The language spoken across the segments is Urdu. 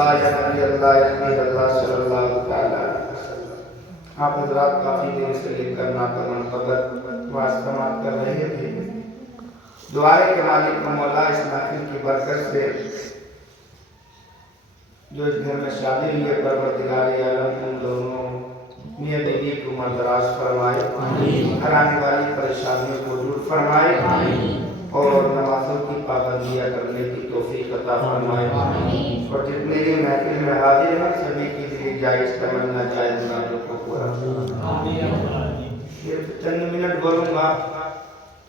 اللہ یا نبی اللہ یا حبیب اللہ صلی اللہ تعالیٰ علیہ وسلم۔ آپ حضرات کافی دیر سے لے کر ناقدر قدر واسطمات کر رہے تھے۔ دعائے کہ مالک و مولا اس محفل کی برکت سے جو اس گھر میں شادی ہوئی ہے، پروردگار عالم ان دونوں میاں بیوی کو عمر دراز فرمائے، گھر آنے والی پریشانیوں کو دور فرمائے اور نمازوں کی پابندیاں کرنے کی توفیق عطا فرمائے، اور جتنے بھی محفل میں حاضر ہیں سبھی کے لیے جائز تمنا جائز مرادوں کو پورا فرمائے۔ چند منٹ بولوں گا،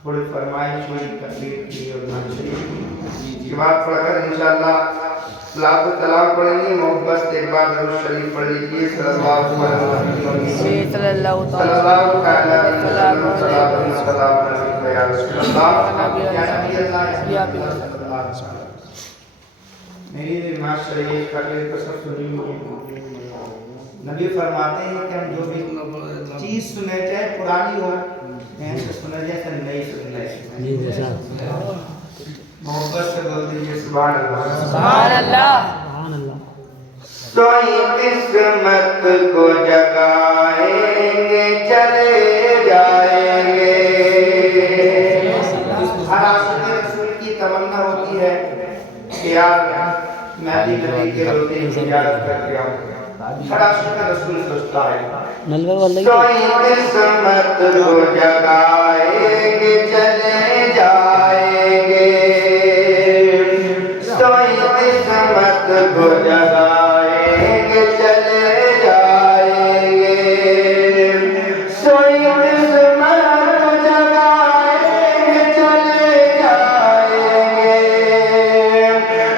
تھوڑی فرمائش ہوئی تقریر کی اور نشریف کی، یہ بات پڑھ کر انشاءاللہ لاکھ تلاوت پڑھیں گے۔ محبت سے ایک بار درود شریف پڑھ لیجیے، صلی اللہ علیہ وسلم، صلی اللہ علیہ وسلم، یا رسول اللہ یا نبی اللہ۔ میری نماز شریف کا کے قسم سنی ہوئی، نبی فرماتے ہیں کہ ہم جو بھی چیز سنے چاہے پرانی ہو سنے جائے تو نہیں سننے چاہیے۔ محبت سے بول دیجیے سبحان اللہ، سبحان اللہ۔ سوئی قسمت کو جگائیں گے چلے جائیں گے۔ ہر عاشق رسول کی تمنا ہوتی ہے کہ آپ میں بھی نبی کے روضے کی زیارت کر کے آؤں۔ ہر عاشق رسول سوچتا ہے سوئی قسمت کو جگائیں گے چلے جائیں گے، سوئی قسمت کو جگائیں گے چلے جائیں گے، سوئی قسمت کو جگائیں گے چلے جائیں گے،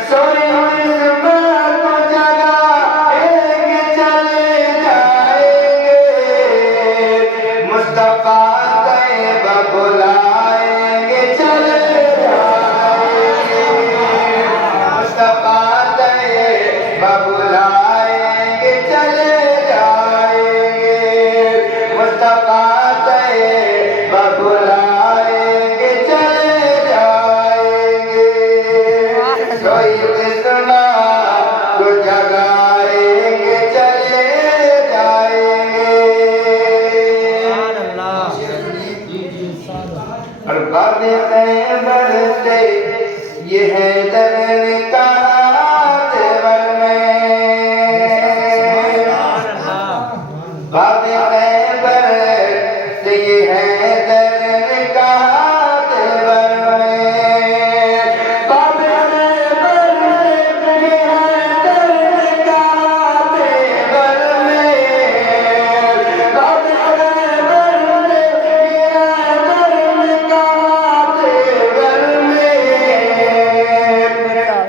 سوئی قسمت کو جگائیں گے چلے جائیں گے، مصطفیٰ طیب بلائیں گے چلے جائیں گے، مصطفیٰ طیب بلائیں گے چلے جائیں گے، مصطفیٰ طیب بلائیں گے چلے جائیں گے، سوئی قسمت کو جگائیں گے چلے جائیں گے۔ اور باب خیبر سے یہ ہے در نکات میں، باب خیبر سے یہ ہے در نکات میں، باب خیبر سے یہ ہے در نکات میں، باب خیبر سے یہ ہے در نکات میں،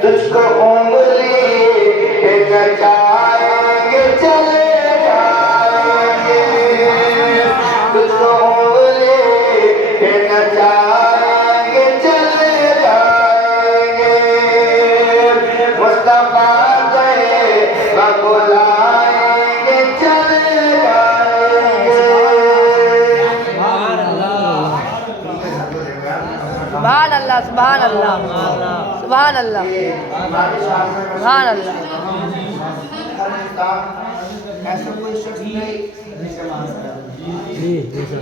تجھ کو انگلی پہ نچائیں گے چلے جائیں گے، تجھ کو انگلی پہ نچائیں گے چلے جائیں گے، مصطفیٰ طیب بلائیں گے چلے جائیں گے۔ سبحان اللہ، سبحان اللہ، سبحان اللہ، سبحان اللہ۔ ہر انسان ایسا کوئی شخص نہیں جسے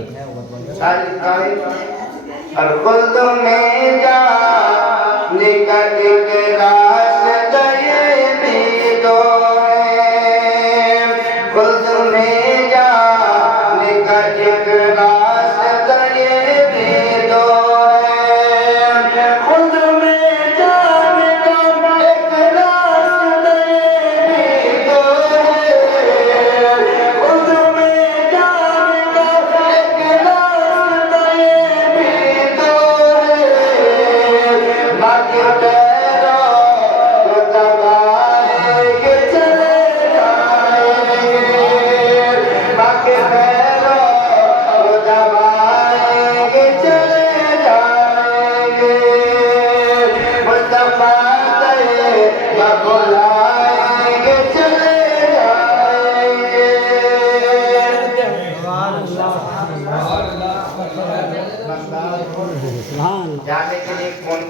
شاید لکھا ہے اور خلد میں جانے کا ایک راستہ یہ بھی تو ہے، خلد میں جانے کا ایک راستہ یہ بھی تو ہے، خلد میں جانے کا ایک راستہ یہ بھی تو ہے، خلد میں جانے کا ایک راستہ یہ بھی تو ہے، باقی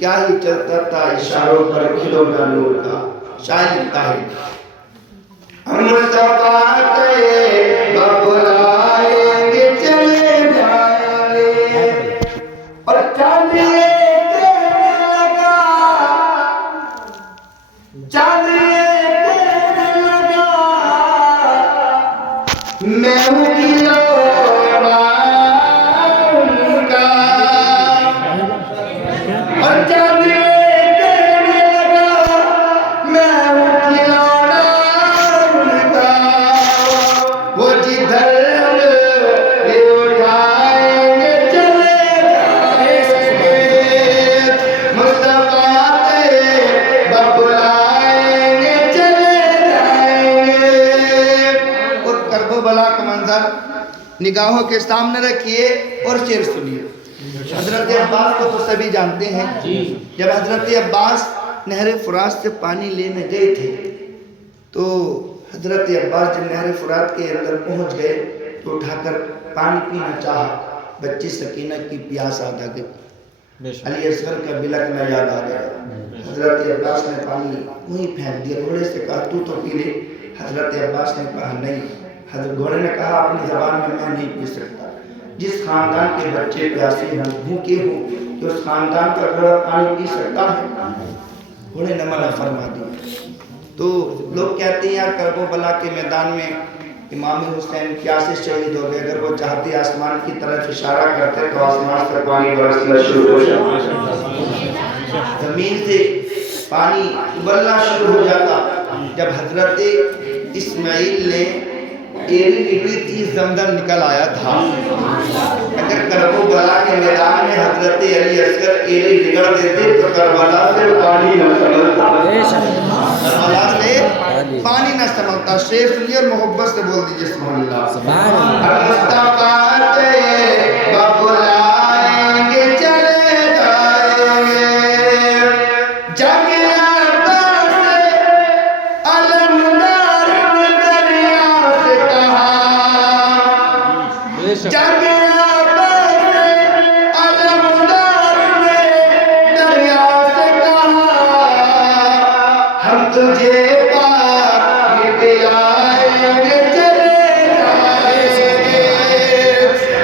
کیا ہی چلتا تھا اشاروں پر کھلونا نور کا. شاعر لکھتا ہے مصطفیٰ طیبہ بلائیں گے چلے جائیں گے اور چالیے کہنے لگا میں ہوں کھلونا ان کا اور چالیے کہنے لگا میں ہوں کھلونا ان کا. وہ جدھر یہ اٹھائیں گے چلے جائیں گے مصطفیٰ طیبہ بلائیں گے چلے جائیں گے. اور کرب و بلا کا منظر نگاہوں کے سامنے رکھیے اور شعر سنیے. حضرت عباس کو تو سبھی جانتے ہیں. جب حضرت عباس نہر فرات سے پانی لینے گئے تھے تو حضرت عباس جب نہر فرات کے اندر پہنچ گئے تو اٹھا کر پانی پینا چاہا. بچی سکینہ کی پیاس آ گئی. علی اصغر کا بلکنا یاد آ گیا. حضرت عباس نے پانی وہیں پھینک دیا. گھوڑے سے کہا تو پی لے. حضرت عباس نے کہا نہیں. حضرت گھوڑے نے کہا اپنی زبان میں نہیں پی سکتا. جس خاندان کے بچے پیاسے ہوں بھوکے ہوں کہ اس خاندان کا گھوڑا پانی پی سکتا ہے؟ گھوڑے نے منع فرما دیا. تو لوگ کہتے ہیں یار کرب و بلا کے میدان میں امام حسین پیاسے شہید ہو گئے. اگر وہ چاہتے آسمان کی طرف اشارہ کرتے تو آسمان سے پانی برسنا شروع ہو جاتا, زمین سے پانی ابلنا شروع ہو جاتا. جب حضرت اسماعیل نے ایری نکلی تھی زمزم نکل آیا تھا. اگر کرب و بلا کے میدان میں حضرت علی اصغر ایری رگڑ دیتے تو کربلا سے پانی نہ سملتا. کربلا سے پانی نہ سملتا. شعر سنیے اور محبت سے بول دیجئے سبحان اللہ. مصطفیٰ طیبہ بلائیں گے چلے جائیں گے جگ عباس علمدار نے دریا سے کہا. جگ عباس علمدار نے دریا سے کہا ہم تجھے پانی پلائیں گے چلے جائیں گے.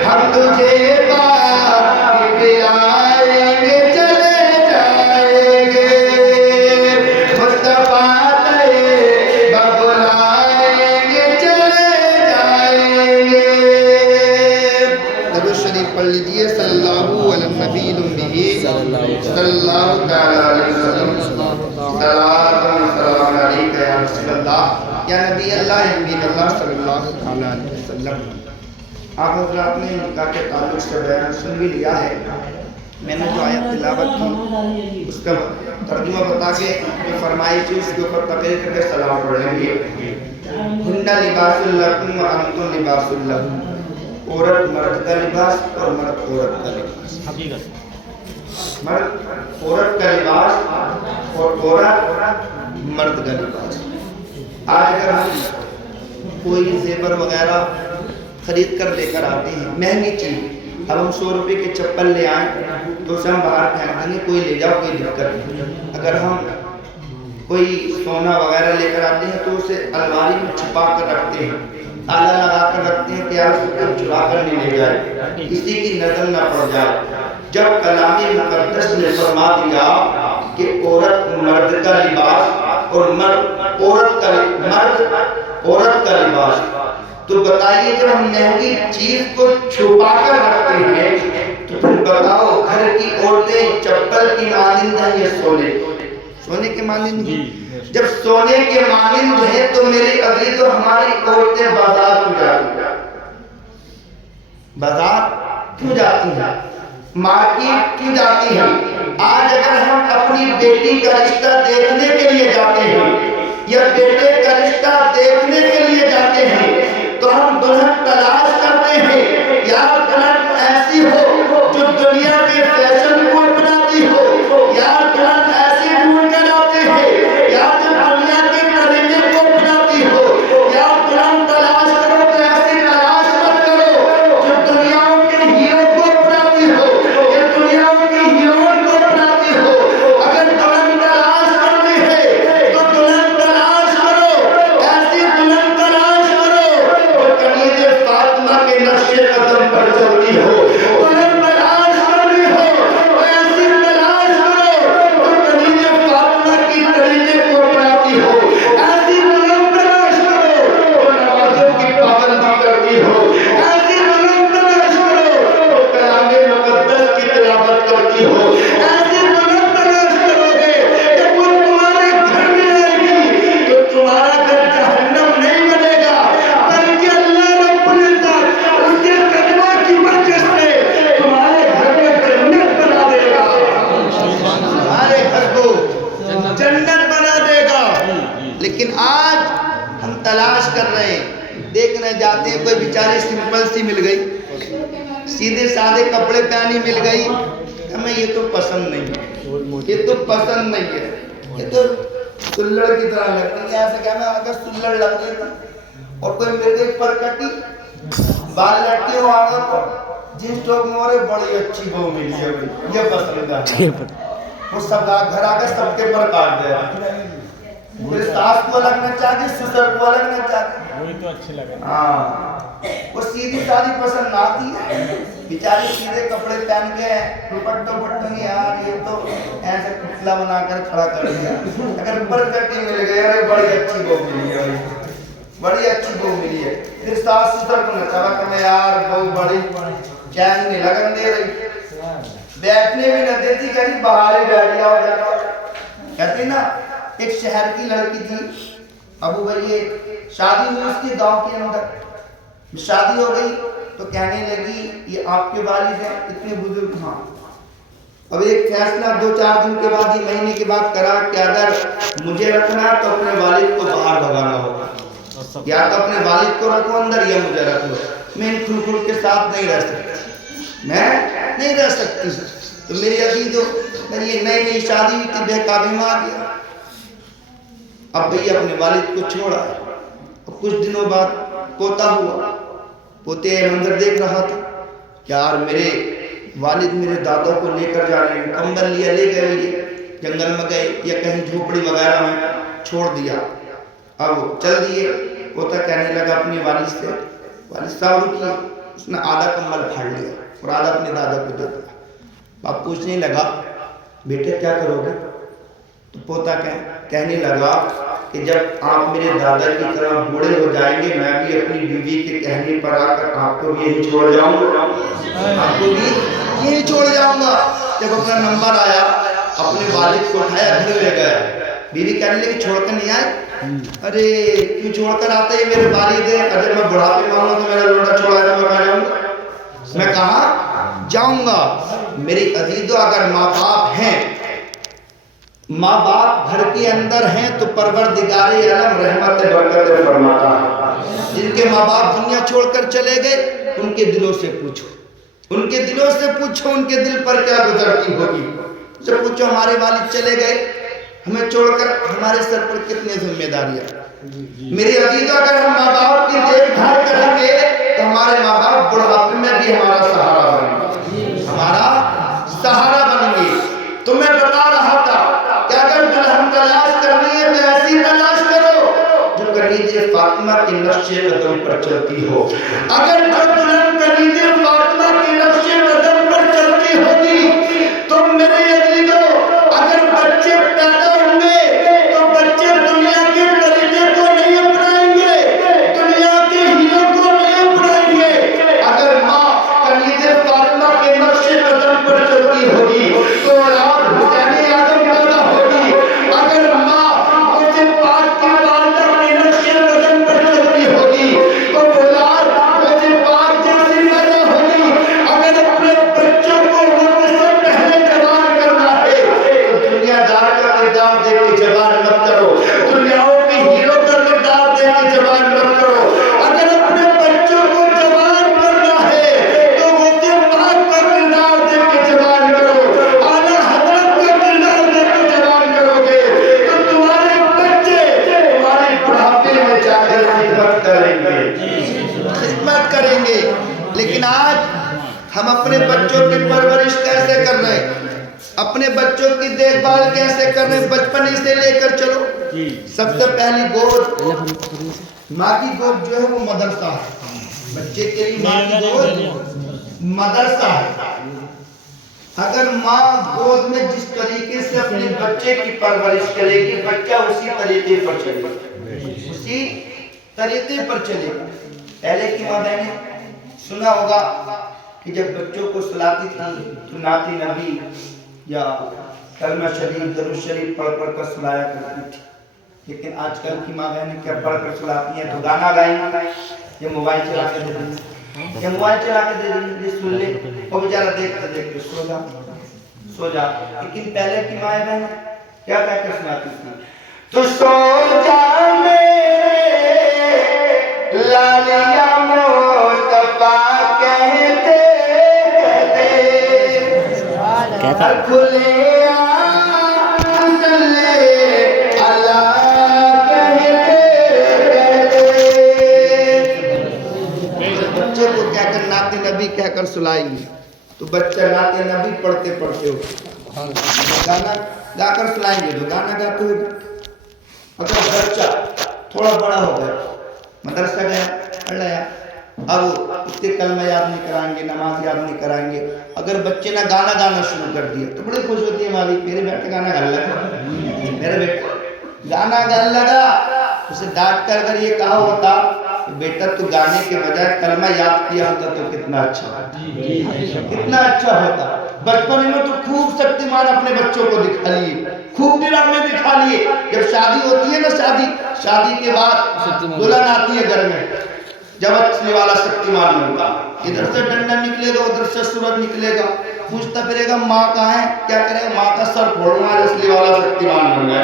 ہم تجھے پانی پلائیں گے چلے جائیں گے مصطفیٰ طیبہ بلائیں گے چلے جائیں گے. درود شریف پڑھ لیجئے صلی اللہ علی النبی الامی صلی اللہ تعالی علیہ وسلم. صلاۃ و سلام علیک یا رسول اللہ یا نبی اللہ یا حبیب اللہ صلی اللہ تعالی علیہ وسلم. آپ حضرات نے نکاح کے تعلق سے بیان سن بھی لیا ہے. میں نے جو آیت تلاوت کی اس کا ترجمہ بتا کے جو فرمائی تھی اس کے اوپر تقریر کر کے سلام پڑھ لیں گے. ہن لباس لکم وانتم لباس لہم. عورت مرد کا لباس اور مرد عورت کا لباس. مرد عورت کا لباس اور عورت مرد کا لباس. آج اگر ہم کوئی زیور وغیرہ خرید کر لے کر آتے ہیں مہنگی چیز, اب ہم 100 روپے کے چپل لے آئیں تو اسے ہم باہر پھینک دیں گے, کوئی لے جاؤ کوئی دقت نہیں. اگر ہم کوئی سونا وغیرہ لے کر آتے ہیں تو اسے الماری میں چھپا کر رکھتے ہیں, تالا لگا کر رکھتے ہیں کہ یار اس کو چرا کر نہیں لے جائے, کسی کی نظر نہ پڑ جائے. جب کلام مقدس نے فرما دیا کہ عورت مرد کا لباس اور مرد عورت کا لباس, تو بتائیے جب ہم مہنگی چیز کو چھپا کر رکھتے ہیں تو پھر بتاؤ گھر کی عورتیں چپل کی مانند ہیں یا سونے کے مانند ہیں؟ جب سونے کے مانند ہیں تو میرے عزیز و ہماری عورتیں بازار کیوں جاتی ہیں؟ بازار کیوں جاتی ہیں؟ مارکیٹ کیوں جاتی ہیں؟ آج اگر ہم اپنی بیٹی کا رشتہ دیکھنے کے لیے جاتے ہیں یا بیٹے کا رشتہ دیکھنے کے لیے جاتے ہیں تو ہم دلہن تلاش کرتے ہیں یا دلہن ایسی ہو جو دنیا کے فیشن کو اپناتی ہو, یا دلہن ایسی ڈھونڈ کر آتے ہیں یا جو دنیا کے طریقے کو اپناتی ہو, یا دلہن تلاش کرو تو ایسی تلاش مت کرو جو دنیا کے ہیرو کو اپناتی ہو یا دنیا کی ہیروئن کو اپناتی ہو. تلاش کر رہے ہیں، دیکھنے جاتے ہیں، کوئی بیچاری سمپل سی مل گئی، سیدھے سادے کپڑے پہنی مل گئی، ہمیں یہ تو پسند نہیں ہے، یہ تو پسند نہیں ہے، یہ تو سلڑ کی طرح لگتی ہے، ایسا کہنا اگر سلڑ لگ گئی اور کوئی مل گئی پر کٹی بال لٹکے ہو آگا تو جس ٹوک مورے بڑی اچھی بہو ملی ہے، یہ پسند ہے، وہ سب گھر آگے سب کے پر کاٹ دے رہا، پھر ساس کو لگنا چاہیے، سسر کو لگنا چاہیے، وہی تو اچھی لگا، وہ سیدھی سادی پسند نہ آتی ہے، بیچاری سیدھے کپڑے پہن کے دوپٹوں پٹوں یار یہ تو ایسے پتلا بنا کر کھڑا کر دیا، اگر پر کٹی مل گئی ارے بڑی اچھی بہو ملی ہے، بڑی اچھی بہو ملی ہے، پھر ساس سسر کو نچاوا کرنے یار بہو بڑی چین نہیں لگن دے رہی، بیٹھنے بھی نہ دیتی، کہیں باہر ہی بیٹھ جاؤ جاؤ، کہتے نا ایک شہر کی لڑکی تھی، ابو بھائی شادی ہوئی اس کے گاؤں کے اندر، شادی ہو گئی تو کہنے لگی یہ آپ کے والد ہیں، اتنے بزرگ، ہاں، اب ایک فیصلہ 2-4 دن کے بعد، یہ مہینے کے بعد کرا کہ اگر مجھے رکھنا تو اپنے والد کو باہر بھگانا ہوگا، یا تو اپنے والد کو رکھو اندر یا مجھے رکھ لو، میں ان کھل کے ساتھ نہیں رہ سکتی، میں نہیں رہ سکتی، تو میری عزیزو میری یہ نئی شادی ہوئی تھی، بے قابی میں آ گیا، اب بھئی اپنے والد کو چھوڑا ہے، اب کچھ دنوں بعد پوتا ہوا، پوتے منظر دیکھ رہا تھا، یار میرے والد میرے دادا کو لے کر جا رہے ہیں، کمبل لیا لے گئے یہ جنگل میں گئے یا کہیں جھوپڑی وغیرہ میں چھوڑ دیا، اب چل دیے، پوتا کہنے لگا اپنے والد سے، والد صاحب رکیے، اس نے آدھا کمبل پھاڑ لیا اور آدھا اپنے دادا کو دے دیا، باپ پوچھنے لگا بیٹے کیا کرو گے؟ تو پوتا کہنے لگا کہ جب آپ میرے دادا کی طرح بوڑھے ہو جائیں گے میں بھی اپنی بیوی کے کہنے پر آ کر آپ کو بھی یہی چھوڑ جاؤں گا، آپ کو بھی یہی چھوڑ جاؤں گا۔ جب اپنا نمبر آیا اپنے والد کو اٹھایا گھر لے گیا، بیوی کہنے لگی چھوڑ کر نہیں آئے؟ ارے کیوں چھوڑ کر آتے ہیں میرے والد ہیں، اگر میں بڑھاپے میں ہوں تو میرا لوٹا چھوڑا ہے تو میں کہاں جاؤں گا، میں کہاں جاؤں گا۔ میری عزیزو اگر ماں باپ ہیں، ماں باپ گھر کے اندر ہیں تو پروردگار عالم رحمت برکت فرماتا ہے، جن کے ماں باپ دنیا چھوڑ کر چلے گئے ان کے دلوں سے پوچھو، ان کے دلوں سے پوچھو ان کے دل پر کیا گزرتی ہوگی، جب پوچھو ہمارے والد چلے گئے ہمیں چھوڑ کر ہمارے سر پر کتنی ذمہ داریاں۔ میری عزیزو اگر ہم ماں باپ کی دیکھ بھال کریں گے تو ہمارے ماں باپ بڑھاپے میں بھی ہمارا سہارا بنیں گے، ہمارا سہارا بنیں گے۔ تو میں بتا رہا تھا کہ اگر دلہن تلاش کرنی ہے تو ایسی تلاش کرو جو کنیز فاطمہ کے نقش قدم پر چلتی ہو، اگر جو دلہن کنیز فاطمہ کے نقش قدم پر چلتی ہوگی تو میرے عزیزو اگر بچے پیدا ہوں گے تو بچے دنیا کے طریقے کو نہیں اپنائیں گے، دنیا کے ہیروں کو نہیں اپنائیں گے۔ اگر ماں کنیز فاطمہ کے نقش قدم پر چلتی ہوگی تو اولاد حسین اعظم پیدا ہوگی، اگر ماں اسے پاک کی والدہ کے نقش قدم پر چلتی ہوگی تو اولاد اسے پاک جیسی پیدا ہوگی۔ اگر اپنے بچوں کو وقت سے پہلے جوان کرنا ہے تو دنیا دار کا کردار دے کے جوان مت کرو، دنیاؤں کی ہیرو کا کردار دے کے جوان مت کرو۔ اگر اپنے بچوں کو جوان کرنا ہے تو اسے پاک کا کردار دے کے جوان کرو، اعلیٰ حضرت کا کردار دے کے جوان کرو گے تو تمہارے بچے تمہارے بڑھاپے میں جا کر خدمت کریں گے، خدمت کریں گے۔ لیکن آج ہم اپنے بچوں کی پرورش کیسے کر رہے ہیں، اپنے بچوں کی دیکھ بھال کیسے کر رہے ہیں؟ بچپن ہی سے لے کر چلو، سب سے پہلی گود ماں کی گود جو ہے وہ مدرسہ ہے، بچے کے لیے ماں کی گود مدرسہ ہے۔ اگر ماں گود میں جس طریقے سے اپنے بچے کی پرورش کرے گی بچہ اسی طریقے پر چلے گا، اسی طریقے پر چلے گا۔ پہلے کی ماں بہنیں سنا ہوگا کہ جب بچوں کو سلاتی تھی تو نعت نبی یا کلمہ شریف درود شریف پڑھ پڑھ کر سلایا کرتی تھی، لیکن آج کل کی ماں بہنیں کیا پڑھ کر سلاتی ہیں؟ تو گانا گائیں یا موبائل چلا کے دے دیں، یا موبائل چلا کے دے دیں سن لے اور بیچارہ دیکھتے دیکھتے سو جا۔ لیکن پہلے کی ماں بہنیں کیا کہہ کر سناتی تھی؟ تو سو جا میرے کھلے بچے کو کہہ کر نعت نبی کہہ کر سلائیں گے تو بچہ نعت نبی پڑھتے پڑھتے ہو گانا گا کر سلائیں گے تو گانا گاتے ہوئے. اگر بچہ تھوڑا بڑا ہو گیا مدرسہ گیا پڑھ لیا اب اس کے کلمہ یاد نہیں کرائیں گے نماز یاد نہیں کرائیں گے اگر بچے نے گانا گانا شروع کر دیا تو بڑی خوش ہوتی ہے مالی میرے بیٹے گانا گانے لگا میرے بیٹے گانا گانے لگا. اسے ڈانٹ کر اگر یہ کہا ہوتا کہ بیٹا تو گانے کے بجائے کلمہ یاد کیا ہوتا تو کتنا اچھا ہوتا کتنا اچھا ہوتا. بچپن میں تو خوب شکتیمان اپنے بچوں کو دکھا لیے خوب ڈرامے دکھا لیے. جب شادی ہوتی ہے نا شادی کے بعد دلہن آتی ہے گھر میں جب اچھلی والا شکتیمان بنتا ادھر سے ڈنڈا نکلے گا ادھر سے سورج نکلے گا پوچھتا پھرے گا ماں کہاں ہے کیا کرے گا ماں کا سر پھوڑنا آج اصلی والا شکتیمان بن گیا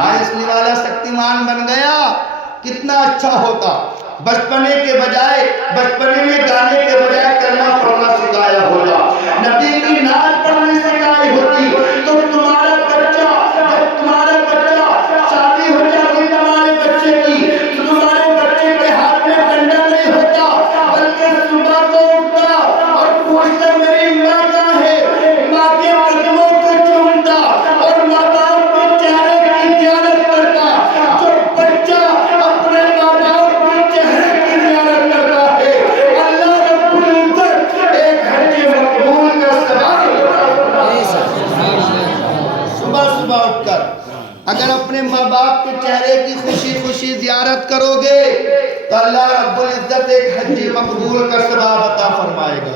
آج اصلی والا شکتیمان بن گیا. کتنا اچھا ہوتا بچپنے میں گانے کے بجائے کلمہ پڑھنا سکھایا ہوگا نبی کی نعت پڑھنے سکھائی ہوتی تو تمہارا بچہ جب تمہارا بچہ شادی ہو جاتی تمہارے بچے کی تو تمہارے بچے کے ہاتھ میں ڈنڈا نہیں ہوتا بلکہ صبح کو اٹھتا اور پوچھتا میری ماں کہاں ہے ماں کے قدموں کو چومتا اور ماں باپ کے چہرے کی زیارت کرتا. جو بچہ اپنے ماں باپ کے چہرے کی زیارت کرتا ہے اللہ رب العزت ایک حج مقبول کا ثواب صبح اٹھ کر اگر اپنے ماں باپ کے چہرے کی خوشی زیارت کرو گے تو اللہ رب العزت ایک حج مقبول کا ثواب عطا فرمائے گا.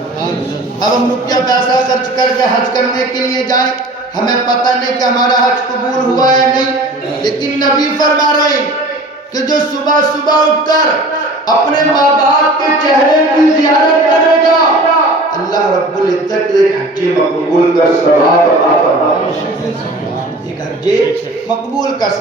اب ہم روپیہ پیسہ خرچ کر کے حج کرنے کے لیے جائیں ہمیں پتہ نہیں کہ ہمارا حج قبول ہوا ہے نہیں لیکن نبی فرما رہے ہیں کہ جو صبح اٹھ کر اپنے ماں باپ کے چہرے کی زیارت کرے گا اللہ رب العزت ایک حج مقبول کا ثواب عطا فرمائے گا. ایک حج مقبول کا